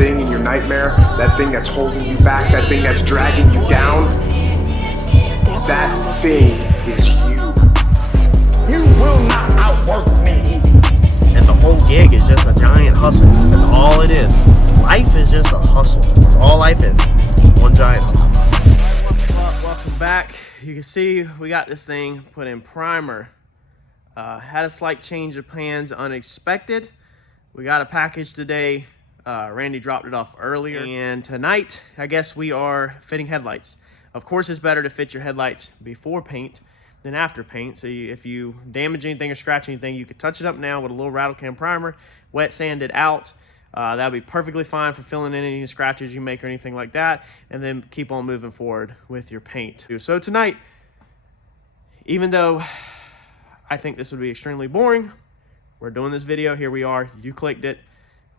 thing in your nightmare, that thing that's holding you back, that thing that's dragging you down, that thing is you. You will not outwork me. And the whole gig is just a giant hustle. That's all it is. Life is just a hustle. That's all life is. One giant hustle. What's up? Welcome back. You can see we got this thing put in primer. Had a slight change of plans, unexpected. We got a package today. Randy dropped it off earlier. And tonight, I guess we are fitting headlights. Of course, it's better to fit your headlights before paint than after paint. So if you damage anything or scratch anything, you could touch it up now with a little rattle can primer, wet sand it out. That'll be perfectly fine for filling in any scratches you make or anything like that, and then keep on moving forward with your paint. So tonight, even though I think this would be extremely boring, we're doing this video. Here we are. You clicked it.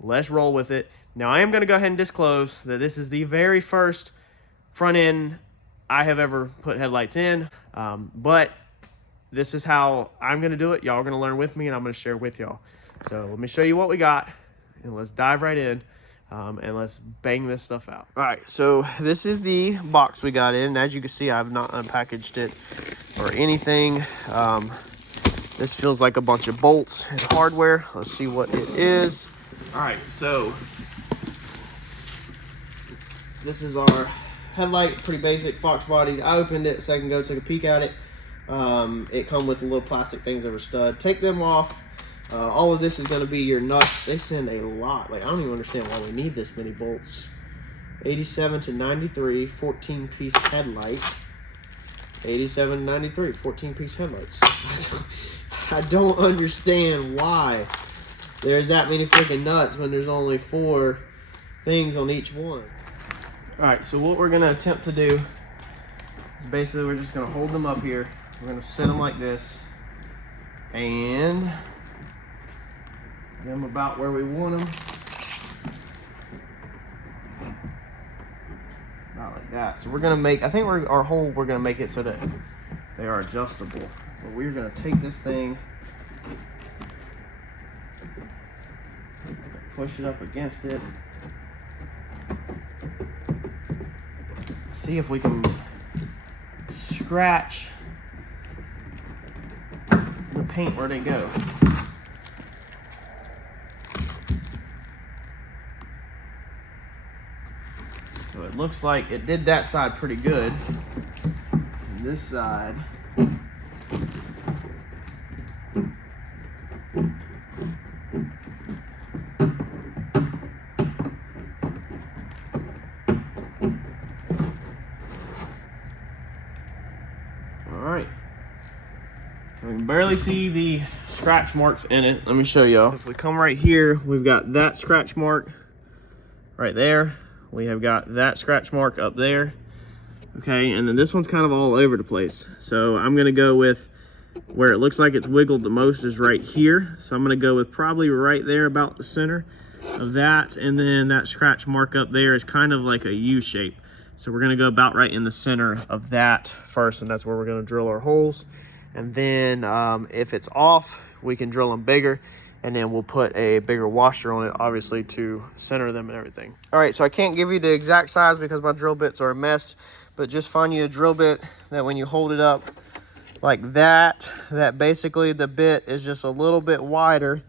Let's roll with it. Now, I am going to go ahead and disclose that this is the very first front end I have ever put headlights in, but this is how I'm going to do it. Y'all are going to learn with me, and I'm going to share with y'all. So let me show you what we got, and let's dive right in, and let's bang this stuff out. All right, so this is the box we got in. And as you can see, I've not unpackaged it or anything. This feels like a bunch of bolts and hardware. Let's see what it is. All right, so this is our headlight, pretty basic Fox body. I opened it a second ago, took a peek at it. It come with little plastic things that were stud. Take them off. All of this is going to be your nuts. They send a lot. Like, I don't even understand why we need this many bolts. 87 to 93, 14-piece headlight. 87 to 93, 14-piece headlights. I don't understand why there's that many freaking nuts when there's only 4 things on each one. All right, so what we're going to attempt to do is basically we're just going to hold them up here. We're going to set them like this and get them about where we want them. About like that. So we're going to make, I think we're going to make it so that they are adjustable. But we're going to take this thing, push it up against it. See if we can scratch the paint where they go. So it looks like it did that side pretty good. And this side, we can barely see the scratch marks in it. Let me show y'all. So if we come right here, we've got that scratch mark right there. We have got that scratch mark up there. Okay, and then this one's kind of all over the place. So I'm gonna go with where it looks like it's wiggled the most is right here. So I'm gonna go with probably right there about the center of that. And then that scratch mark up there is kind of like a U shape. So we're gonna go about right in the center of that first, and that's where we're gonna drill our holes. And then if it's off, we can drill them bigger, and then we'll put a bigger washer on it, obviously, to center them and everything. All right, so I can't give you the exact size because my drill bits are a mess, but just find you a drill bit that when you hold it up like that, that basically the bit is just a little bit wider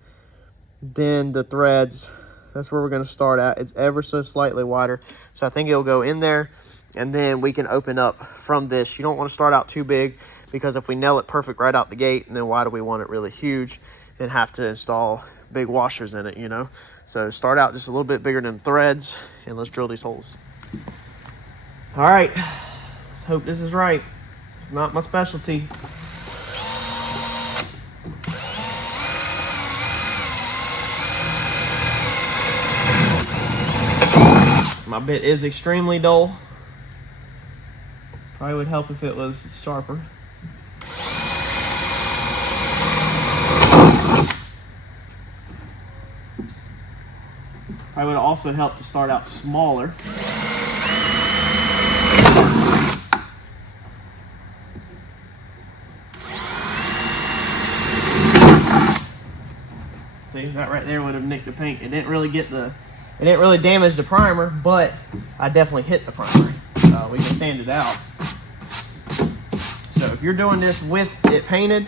than the threads. That's where we're gonna start at. It's ever so slightly wider. So I think it'll go in there, and then we can open up from this. You don't wanna start out too big, because if we nail it perfect right out the gate, then why do we want it really huge and have to install big washers in it, you know? So start out just a little bit bigger than threads, and let's drill these holes. All right, hope this is right. It's not my specialty. My bit is extremely dull. Probably would help if it was sharper. I would also help to start out smaller. See, that right there would have nicked the paint. It didn't really get the It didn't really damage the primer, but I definitely hit the primer. We can sand it out. So if you're doing this with it painted,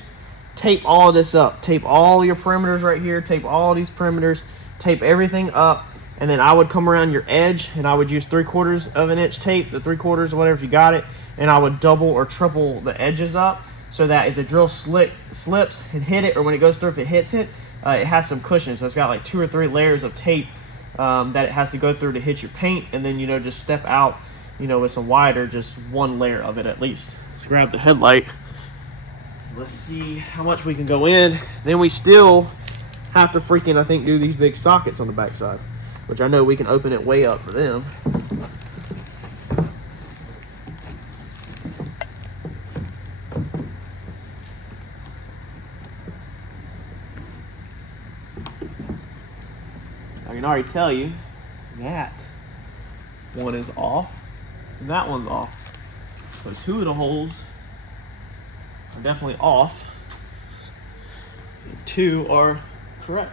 tape all of this up. Tape all your perimeters right here. Tape all these perimeters. Tape everything up. And then I would come around your edge and I would use 3/4 of an inch tape, the 3/4 or whatever if you got it. And I would double or triple the edges up so that if the drill slips and hit it, or when it goes through, if it hits it, it has some cushion. So it's got like 2 or 3 layers of tape that it has to go through to hit your paint. And then, you know, just step out, you know, with some wider, just 1 layer of it at least. Let's grab the headlight. Let's see how much we can go in. Then we still have to freaking, I think, do these big sockets on the backside, which I know we can open it way up for them. I can already tell you that one is off and that one's off. So 2 of the holes are definitely off and 2 are correct.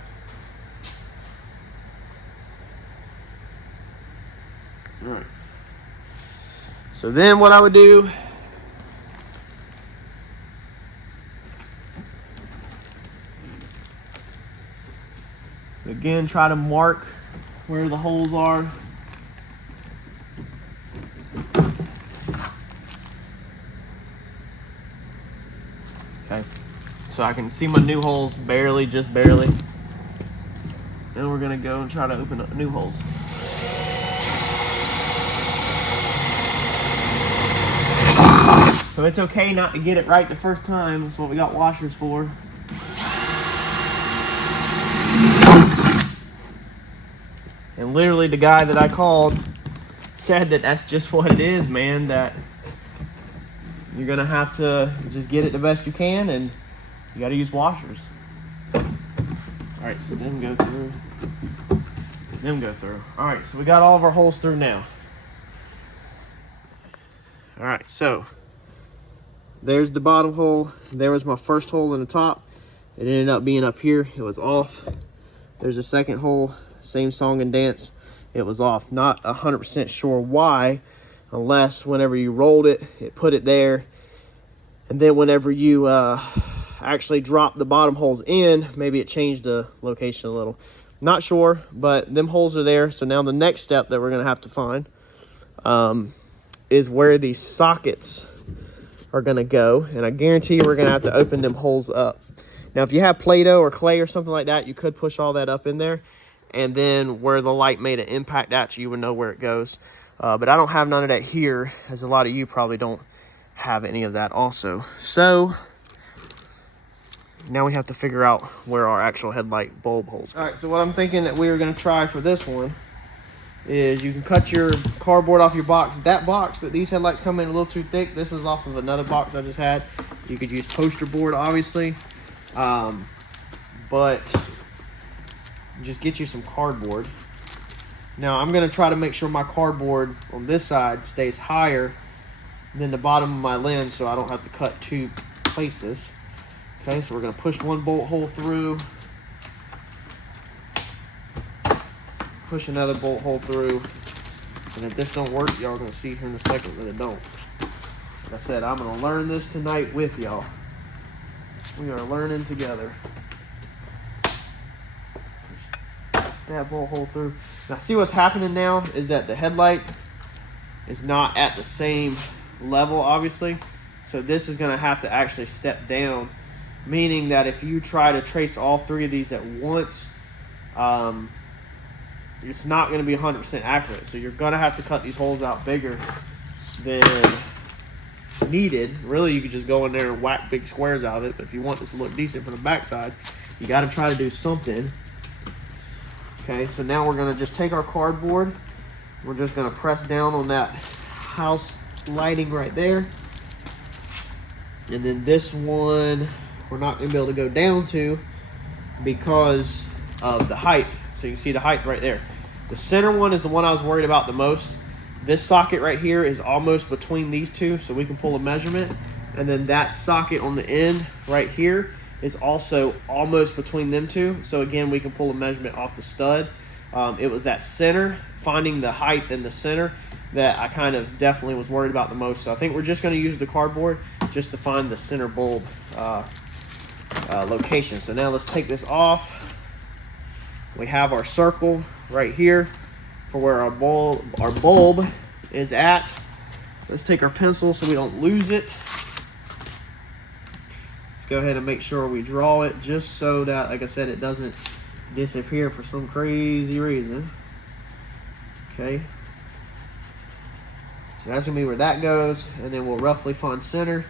All right. So then what I would do, again, try to mark where the holes are. Okay, so I can see my new holes barely, just barely. Then we're gonna go and try to open up new holes. So it's okay not to get it right the first time. That's what we got washers for. And literally the guy that I called said that that's just what it is, man, that you're gonna have to just get it the best you can and you gotta use washers. Alright, so them go through. Them go through. Alright, so we got all of our holes through now. Alright, so there's the bottom hole. There was my first hole in the top. It ended up being up here. It was off. There's a second hole. Same song and dance. It was off. Not 100% sure why, unless whenever you rolled it, it put it there. And then whenever you actually dropped the bottom holes in, maybe it changed the location a little. Not sure, but them holes are there. So now the next step that we're going to have to find is where these sockets are going to go. And I guarantee you we're going to have to open them holes up. Now, if you have Play-Doh or clay or something like that, you could push all that up in there. And then where the light made an impact at you would know where it goes. But I don't have none of that here, as a lot of you probably don't have any of that also. So now we have to figure out where our actual headlight bulb holes. All right, so what I'm thinking that we are going to try for this one is you can cut your cardboard off your box. That box that these headlights come in a little too thick, this is off of another box I just had. You could use poster board, obviously. But just get you some cardboard. Now I'm going to try to make sure my cardboard on this side stays higher than the bottom of my lens so I don't have to cut 2 places. Okay, so we're going to push 1 bolt hole through, push another bolt hole through, and if this don't work, y'all are going to see here in a second that it don't. Like I said, I'm going to learn this tonight with y'all. We are learning together. That bolt hole through. Now see what's happening now is that the headlight is not at the same level, obviously. So this is going to have to actually step down, meaning that if you try to trace all 3 of these at once, it's not going to be 100% accurate. So you're going to have to cut these holes out bigger than needed. Really, you could just go in there and whack big squares out of it. But if you want this to look decent from the backside, you got to try to do something. Okay, so now we're going to just take our cardboard. We're just going to press down on that house lighting right there. And then this one, we're not going to be able to go down to because of the height. So you can see the height right there. The center one is the one I was worried about the most. This socket right here is almost between these 2, so we can pull a measurement. And then that socket on the end right here is also almost between them 2. So again, we can pull a measurement off the stud. It was that center, finding the height in the center, that I kind of definitely was worried about the most. So I think we're just going to use the cardboard just to find the center bulb location. So now let's take this off. We have our circle right here for where our bulb is at. Let's take our pencil so we don't lose it. Let's go ahead and make sure we draw it just so that, like I said, it doesn't disappear for some crazy reason. Okay. So that's gonna be where that goes, and then we'll roughly find center.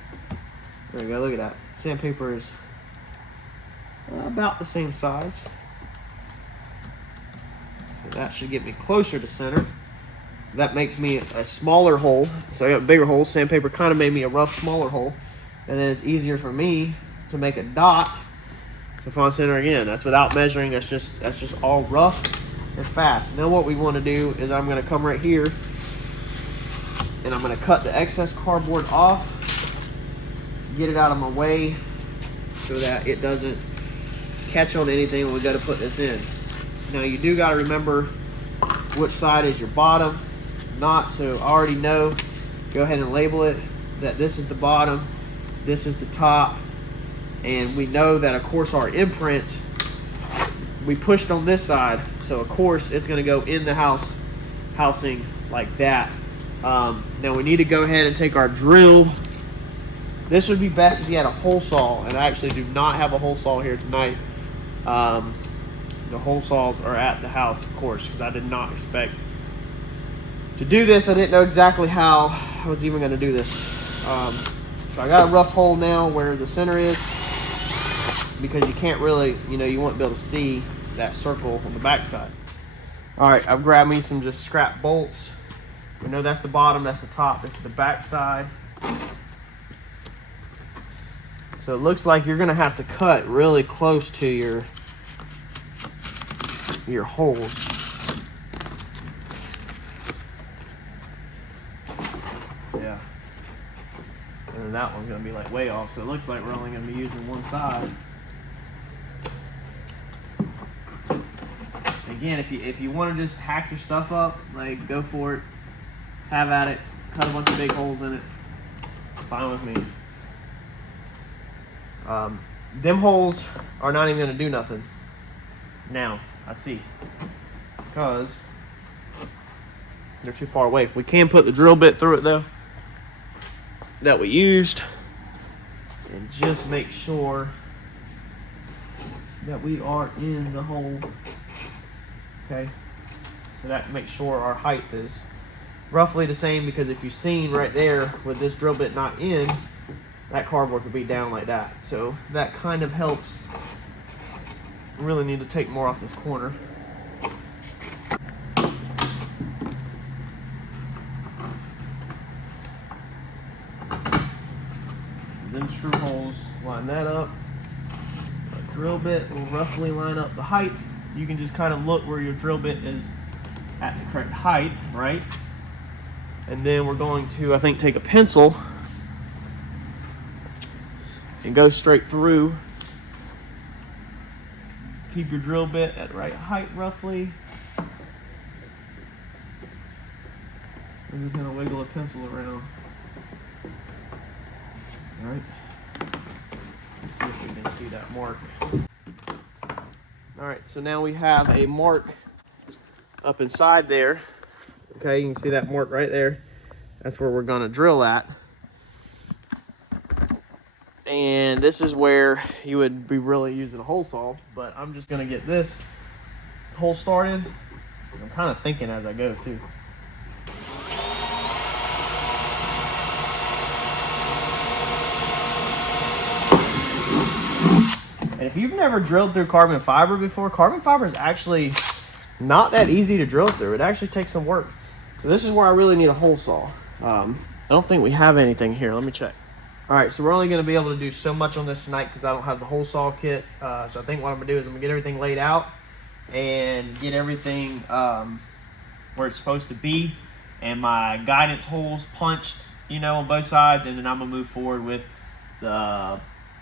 There we go, look at that. Sandpaper is about the same size. So that should get me closer to center. That makes me a smaller hole. So I got a bigger hole. Sandpaper kind of made me a rough, smaller hole. And then it's easier for me to make a dot to find center again. That's without measuring. That's just all rough and fast. Now what we want to do is I'm going to come right here and I'm going to cut the excess cardboard off, get it out of my way so that it doesn't catch on anything when we got to put this in. Now you do got to remember which side is your bottom, not, so I already know. Go ahead and label it that this is the bottom, this is the top, and we know that of course our imprint, we pushed on this side, so of course it's going to go in the housing like that. Now we need to go ahead and take our drill. This would be best if you had a hole saw, and I actually do not have a hole saw here tonight. The hole saws are at the house, of course, because I did not expect to do this. I didn't know exactly how I was even going to do this. So I got a rough hole now where the center is, because you can't really, you won't be able to see that circle on the back side. All right, I've grabbed me some just scrap bolts. We know that's the bottom, that's the top, this is the back side. So it looks like you're gonna have to cut really close to your holes. Yeah. And then that one's gonna be like way off, so it looks like we're only gonna be using one side. Again, if you want to just hack your stuff up, like, go for it. Have at it. Cut a bunch of big holes in it. Fine with me. Them holes are not even going to do nothing. Now, I see. Because they're too far away. We can put the drill bit through it, though, that we used. And just make sure that we are in the hole. Okay, so that makes sure our height is roughly the same, because if you've seen right there with this drill bit not in, that cardboard could be down like that. So that kind of helps. Really need to take more off this corner. Then screw holes, line that up. Our drill bit will roughly line up the height. You can just kind of look where your drill bit is at the correct height, right? And then we're going to, I think, take a pencil and go straight through. Keep your drill bit at the right height, roughly. I'm just gonna wiggle a pencil around. All right. Let's see if we can see that mark. All right, so now we have a mark up inside there. Okay, you can see that mark right there. That's where we're gonna drill at. And this is where you would be really using a hole saw, but I'm just gonna get this hole started. I'm kind of thinking as I go too. And if you've never drilled through carbon fiber before, carbon fiber is actually not that easy to drill through. It actually takes some work. So this is where I really need a hole saw. I don't think we have anything here. Let me check. All right, so we're only going to be able to do so much on this tonight because I don't have the hole saw kit. So I think what I'm going to do is I'm going to get everything laid out and get everything where it's supposed to be, and my guidance holes punched, on both sides, and then I'm going to move forward with the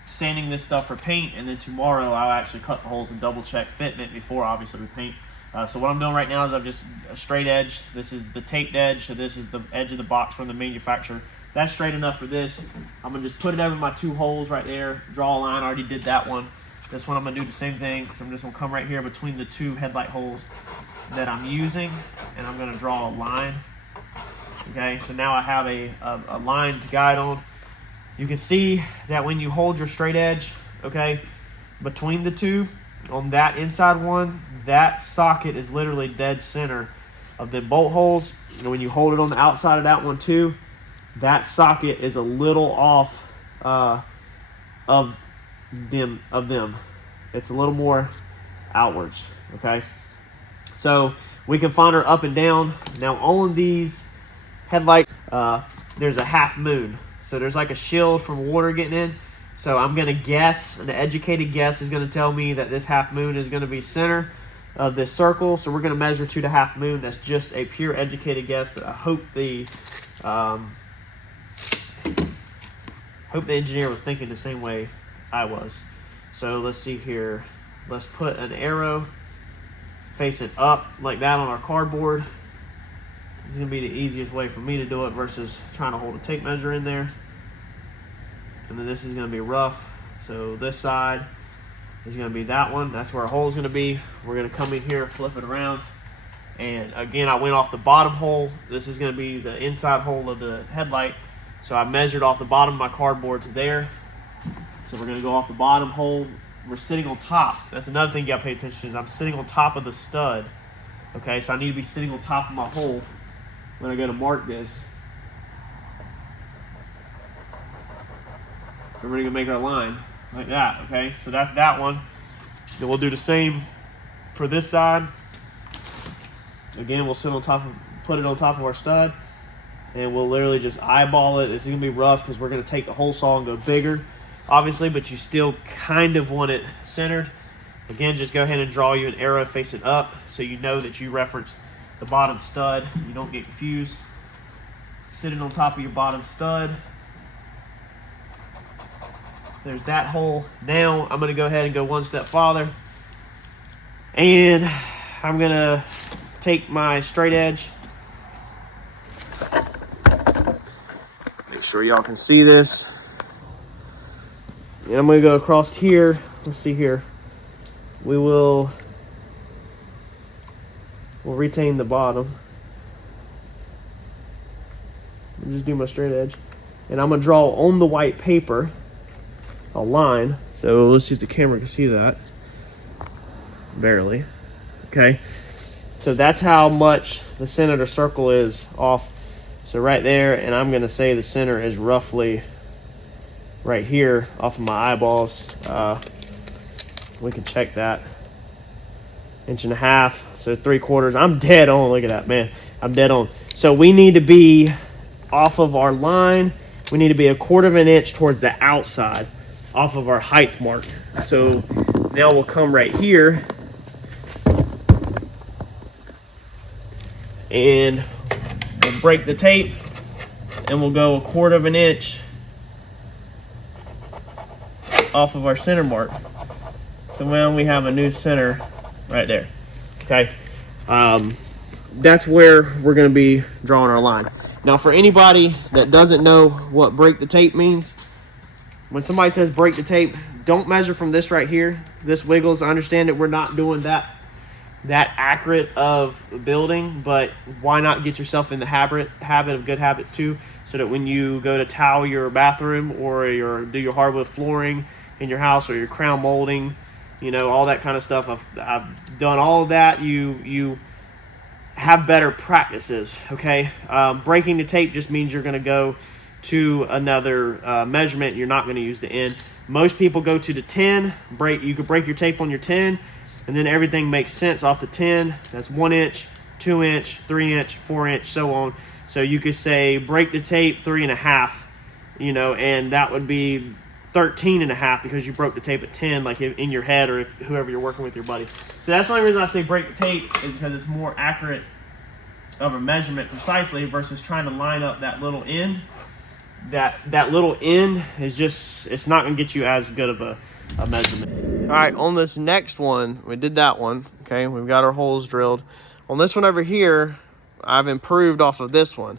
sanding this stuff for paint, and then tomorrow I'll actually cut the holes and double check fitment before obviously we paint. So what I'm doing right now is I'm just a straight edge. This is the taped edge, so this is the edge of the box from the manufacturer. That's straight enough for this. I'm gonna just put it over my 2 holes right there, draw a line. I already did that one. This one I'm gonna do the same thing. So I'm just gonna come right here between the 2 headlight holes that I'm using, and I'm gonna draw a line. Okay, so now I have a line to guide on. You can see that when you hold your straight edge, okay, between the 2, on that inside one, that socket is literally dead center of the bolt holes. And when you hold it on the outside of that one too, that socket is a little off of them. It's a little more outwards, okay? So we can find her up and down. Now on these headlights, there's a half moon. So there's like a shield from water getting in. So I'm gonna guess, an educated guess is gonna tell me that this half moon is gonna be center of this circle. So we're gonna measure to the half moon. That's just a pure educated guess that I hope the engineer was thinking the same way I was. So let's see here. Let's put an arrow facing up like that on our cardboard. This is gonna be the easiest way for me to do it versus trying to hold a tape measure in there. And then this is gonna be rough. So this side is gonna be that one. That's where our hole is gonna be. We're gonna come in here, flip it around. And again, I went off the bottom hole. This is gonna be the inside hole of the headlight. So I measured off the bottom of my cardboard to there. So we're gonna go off the bottom hole. We're sitting on top. That's another thing you gotta pay attention to, is I'm sitting on top of the stud. Okay, so I need to be sitting on top of my hole when I go to mark this. And we're gonna make our line like that, okay? So that's that one. Then we'll do the same for this side. Again, we'll sit on top of, put it on top of our stud, and we'll literally just eyeball it. It's gonna be rough because we're gonna take the hole saw and go bigger, obviously, but you still kind of want it centered. Again, just go ahead and draw you an arrow facing up so you know that you reference the bottom stud. You don't get confused. Sitting on top of your bottom stud. There's that hole. Now I'm gonna go ahead and go one step farther, and I'm gonna take my straight edge. Make sure y'all can see this. And I'm gonna go across here. Let's see here. We'll retain the bottom. I'll just do my straight edge, and I'm gonna draw on the white paper a line. So let's see if the camera can see that. Barely. Okay. So that's how much the center of the circle is off. So right there, and I'm gonna say the center is roughly right here off of my eyeballs. We can check that. 1.5 inches, so 3/4. I'm dead on. Look at that, man. I'm dead on. So we need to be off of our line. We need to be 1/4 of an inch towards the outside off of our height mark. So now we'll come right here and we'll break the tape, and we'll go 1/4 of an inch off of our center mark. So now we have a new center right there. Okay, that's where we're going to be drawing our line. Now, for anybody that doesn't know what break the tape means, when somebody says break the tape, don't measure from this right here. This wiggles. I understand that we're not doing that accurate of building, but why not get yourself in the habit of good habits too, so that when you go to tile your bathroom or do your hardwood flooring in your house or your crown molding, you know, all that kind of stuff. I've done all of that. You have better practices, okay? Breaking the tape just means you're going to go to another measurement. You're not going to use the end. Most people go to the 10. You could break your tape on your 10, and then everything makes sense off the 10. That's 1 inch, 2 inch, 3 inch, 4 inch, so on. So you could say break the tape 3.5, you know, and that would be 13.5 because you broke the tape at 10, like in your head, or if whoever you're working with, your buddy. So that's the only reason I say break the tape, is because it's more accurate of a measurement precisely versus trying to line up that little end. That little end is just, it's not going to get you as good of a measurement. All right, on this next one, we did that one. Okay, we've got our holes drilled. On this one over here, I've improved off of this one.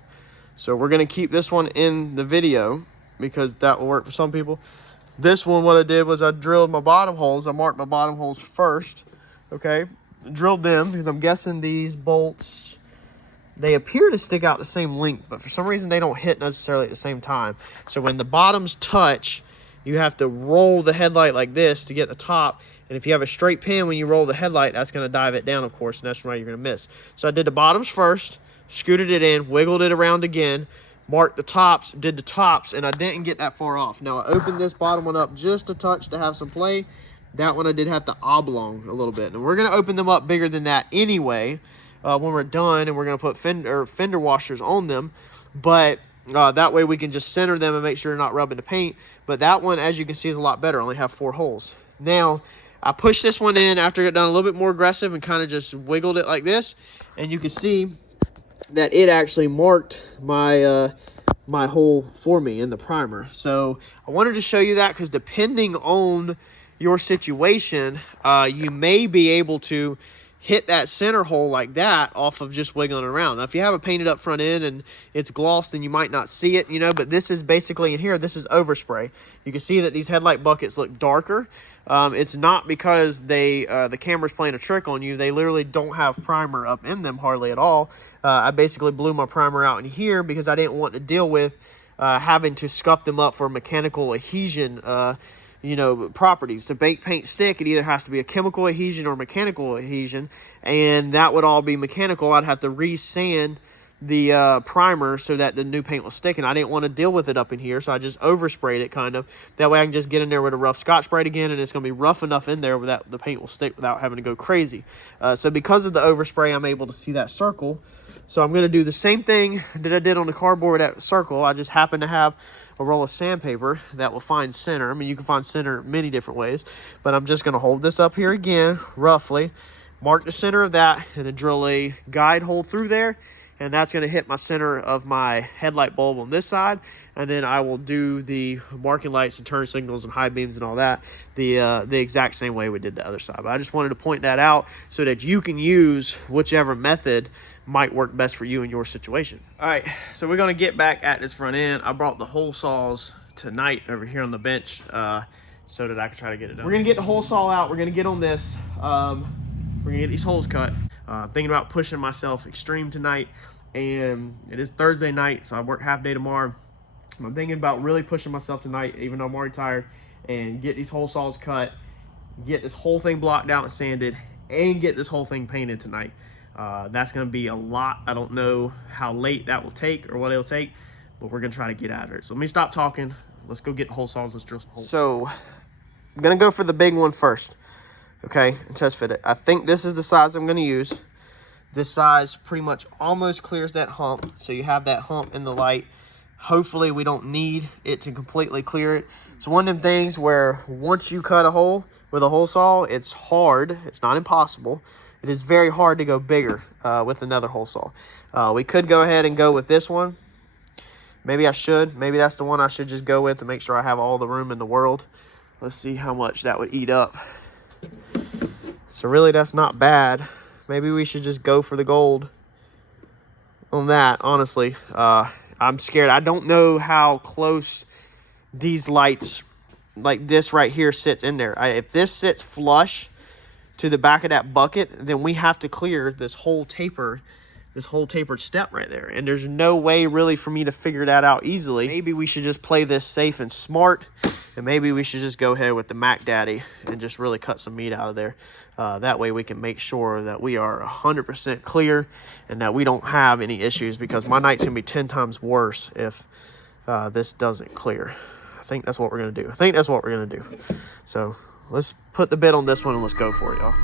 So we're gonna keep this one in the video because that will work for some people. This one, what I did was I drilled my bottom holes. I marked my bottom holes first, okay? Drilled them because I'm guessing these bolts, they appear to stick out the same length, but for some reason they don't hit necessarily at the same time. So when the bottoms touch, you have to roll the headlight like this to get the top. And if you have a straight pin when you roll the headlight, that's gonna dive it down, of course, and that's why you're gonna miss. So I did the bottoms first, scooted it in, wiggled it around again, marked the tops, did the tops, and I didn't get that far off. Now I opened this bottom one up just a touch to have some play. That one I did have to oblong a little bit. And we're gonna open them up bigger than that anyway when we're done, and we're gonna put fender washers on them. But that way we can just center them and make sure they're not rubbing the paint. But that one, as you can see, is a lot better. I only have 4 holes. Now, I pushed this one in after I got done a little bit more aggressive and kind of just wiggled it like this. And you can see that it actually marked my my hole for me in the primer. So I wanted to show you that because depending on your situation, you may be able to hit that center hole like that off of just wiggling it around. Now, if you have a painted up front end and it's glossed, then you might not see it, you know, but this is basically in here, this is overspray. You can see that these headlight buckets look darker. It's not because they the camera's playing a trick on you. They literally don't have primer up in them hardly at all. I basically blew my primer out in here because I didn't want to deal with having to scuff them up for mechanical adhesion you know, properties. To bake paint stick, it either has to be a chemical adhesion or mechanical adhesion, and that would all be mechanical. I'd have to re-sand the primer so that the new paint will stick, and I didn't want to deal with it up in here, so I just oversprayed it kind of. That way I can just get in there with a rough Scotch Brite again, and it's going to be rough enough in there that the paint will stick without having to go crazy. So because of the overspray, I'm able to see that circle. So I'm going to do the same thing that I did on the cardboard at the circle. I just happen to have a roll of sandpaper that will find center. I mean, you can find center many different ways, but I'm just going to hold this up here again, roughly, mark the center of that, and then drill a guide hole through there, and that's going to hit my center of my headlight bulb on this side, and then I will do the marking lights and turn signals and high beams and all that the exact same way we did the other side. But I just wanted to point that out so that you can use whichever method might work best for you in your situation. All right, so we're gonna get back at this front end. I brought the hole saws tonight over here on the bench so that I can try to get it done. We're gonna get the hole saw out. We're gonna get on this. We're gonna get these holes cut. Thinking about pushing myself extreme tonight, and it is Thursday night, so I work half day tomorrow. I'm thinking about really pushing myself tonight, even though I'm already tired, and get these hole saws cut, get this whole thing blocked out and sanded, and get this whole thing painted tonight. That's going to be a lot. I don't know how late that will take or what it'll take, but we're going to try to get out of it. So let me stop talking. Let's go get hole saws. Let's drill some holes. So I'm going to go for the big one first, okay, and test fit it. I think this is the size I'm going to use. This size pretty much almost clears that hump, so you have that hump in the light. Hopefully we don't need it to completely clear it. It's one of them things where once you cut a hole with a hole saw, it's hard. It's not impossible. It is very hard to go bigger with another hole saw. We could go ahead and go with this one. Maybe I should. Maybe that's the one I should just go with to make sure I have all the room in the world. Let's see how much that would eat up. So really, that's not bad. Maybe we should just go for the gold on that, honestly. I'm scared. I don't know how close these lights, like this right here, sits in there. If this sits flush to the back of that bucket, then we have to clear this whole tapered step right there. And there's no way really for me to figure that out easily. Maybe we should just play this safe and smart, and maybe we should just go ahead with the Mac Daddy and just really cut some meat out of there. That way we can make sure that we are 100% clear and that we don't have any issues, because my night's gonna be 10 times worse if this doesn't clear. I think that's what we're gonna do. So let's put the bid on this one and let's go for it, y'all.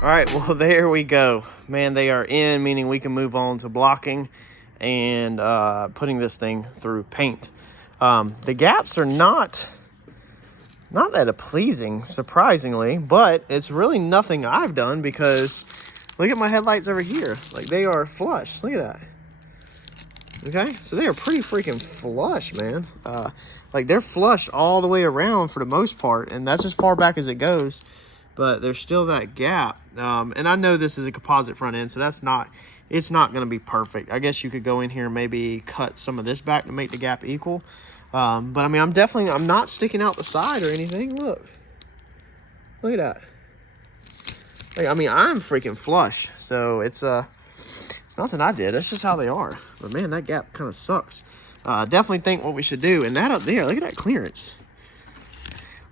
All right, well, there we go. Man, they are in, meaning we can move on to blocking and putting this thing through paint. The gaps are not that pleasing, surprisingly, but it's really nothing I've done because look at my headlights over here. Like, they are flush. Look at that. Okay, so they are pretty freaking flush, man. Like, they're flush all the way around for the most part, and that's as far back as it goes. But there's still that gap. And I know this is a composite front end, so it's not going to be perfect. I guess you could go in here and maybe cut some of this back to make the gap equal. But I mean, I'm not sticking out the side or anything. Look at that. Like, I mean, I'm freaking flush. So it's nothing I did. That's just how they are. But man, that gap kind of sucks. Definitely think what we should do. And that up there, look at that clearance.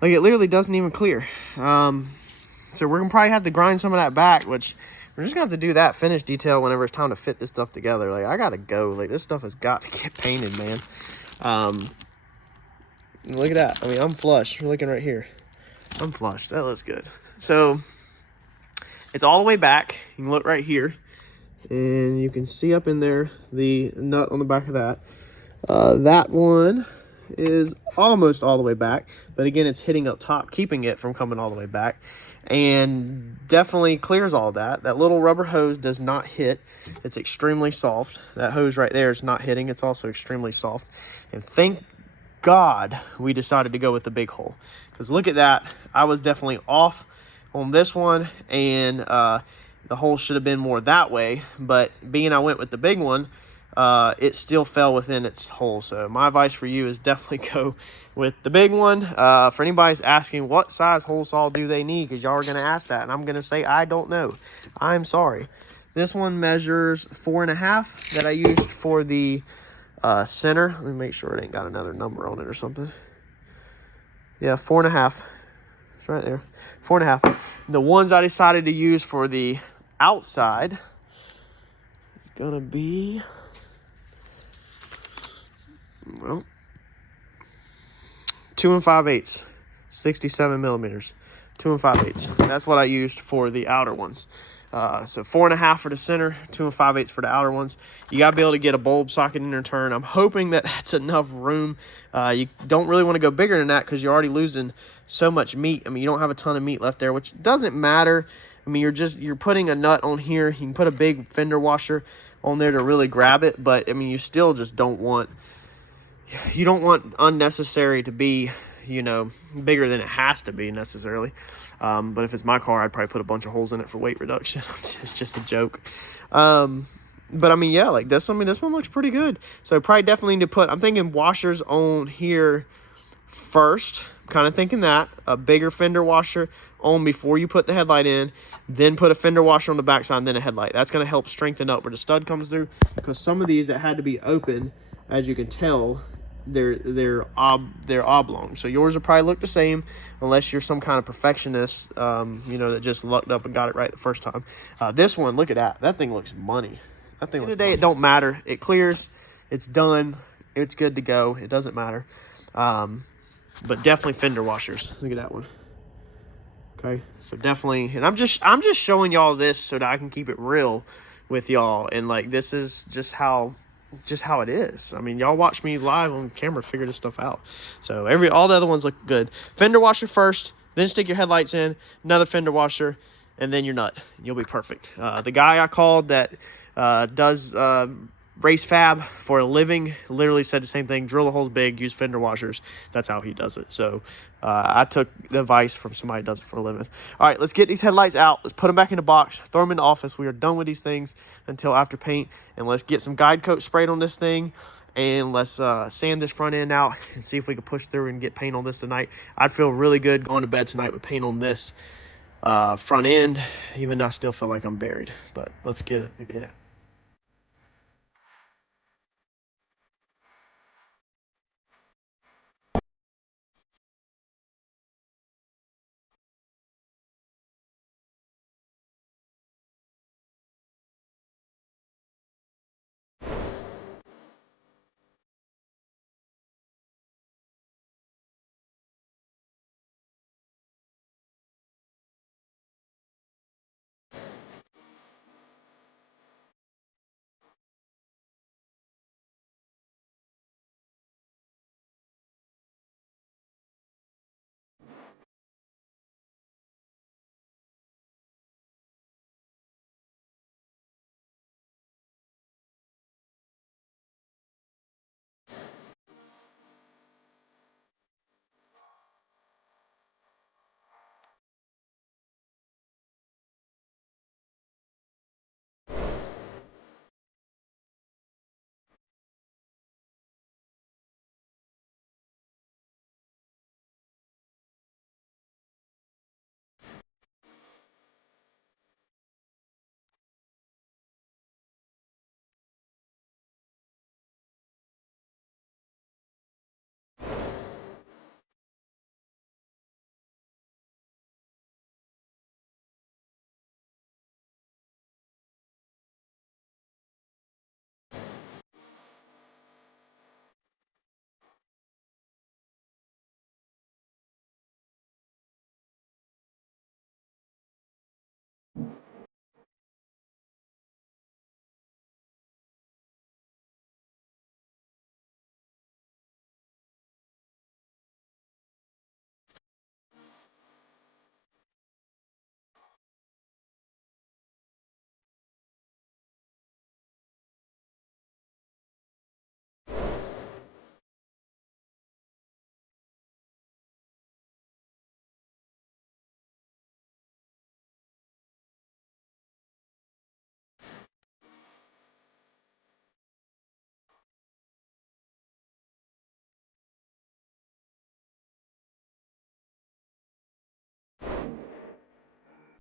Like, it literally doesn't even clear. So we're gonna probably have to grind some of that back, which we're just gonna have to do that finish detail whenever it's time to fit this stuff together. Like, I gotta go. Like, this stuff has got to get painted, man. Look at that. I mean, I'm flush. You're looking right here. I'm flush. That looks good. So it's all the way back. You can look right here, and you can see up in there the nut on the back of that. That one is almost all the way back, but again, it's hitting up top, keeping it from coming all the way back, and definitely clears all that. That little rubber hose does not hit. It's extremely soft. That hose right there is not hitting. It's also extremely soft. And thank God we decided to go with the big hole, because look at that. I was definitely off on this one, and the hole should have been more that way, but being I went with the big one, it still fell within its hole. So my advice for you is definitely go with the big one. For anybody's asking what size hole saw do they need, because y'all are going to ask that, and I'm going to say I don't know. I'm sorry. This one measures 4.5 that I used for the center. Let me make sure it ain't got another number on it or something. Yeah, 4.5. It's right there. 4.5. The ones I decided to use for the outside is going to be, well, 2 5/8, 67 millimeters, 2 5/8. That's what I used for the outer ones. So 4.5 for the center, 2 5/8 for the outer ones. You gotta be able to get a bulb socket in return. I'm hoping that that's enough room. You don't really want to go bigger than that because you're already losing so much meat. I mean, you don't have a ton of meat left there, which doesn't matter. I mean, you're putting a nut on here. You can put a big fender washer on there to really grab it, but I mean, you still just don't want unnecessary to be, you know, bigger than it has to be necessarily. But if it's my car, I'd probably put a bunch of holes in it for weight reduction. It's just a joke. But I mean, yeah, like this one looks pretty good. So probably definitely need to put, I'm thinking washers on here first. Kind of thinking that a bigger fender washer on before you put the headlight in, then put a fender washer on the backside, and then a headlight. That's going to help strengthen up where the stud comes through, because some of these that had to be open, as you can tell, they're oblong. So yours will probably look the same unless you're some kind of perfectionist, you know, that just lucked up and got it right the first time. This one, look at that. That thing looks money. That thing looks money. It don't matter. It clears. It's done. It's good to go. It doesn't matter. But definitely fender washers. Look at that one. Okay, so definitely, and I'm just showing y'all this so that I can keep it real with y'all, and like this is just how it is. I mean, y'all watch me live on camera figure this stuff out. So all the other ones look good. Fender washer first, then stick your headlights in, another fender washer, and then your nut. You'll be perfect. The guy I called that does race fab for a living literally said the same thing. Drill the holes big, use fender washers. That's how he does it. So I took the advice from somebody who does it for a living. All right, let's get these headlights out. Let's put them back in the box, throw them in the office. We are done with these things until after paint, and let's get some guide coat sprayed on this thing, and let's sand this front end out and see if we can push through and get paint on this tonight. I'd feel really good going to bed tonight with paint on this front end, even though I still feel like I'm buried. But let's get it.